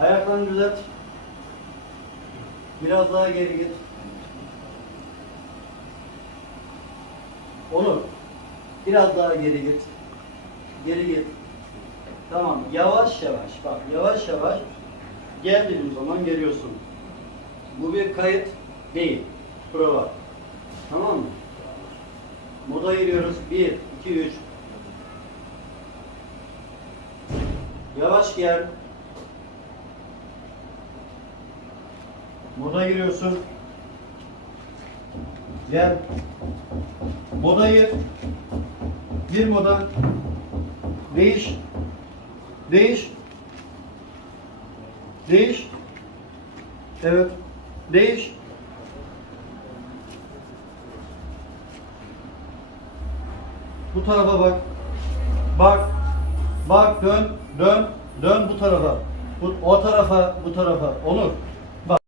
Ayaklarını düzelt. Biraz daha geri git. Onur. Biraz daha geri git. Geri git. Tamam. Yavaş yavaş. Bak yavaş yavaş. Gel dediğim zaman geliyorsun. Bu bir kayıt değil. Prova. Tamam mı? Moda giriyoruz. 1, 2, 3. Yavaş gel. Moda giriyorsun. Gel. Moda gir. Gir moda. Değiş. Değiş. Değiş. Evet. Değiş. Bu tarafa bak. Bak. Bak dön. Dön. Dön bu tarafa. Bu, o tarafa, bu tarafa. Olur.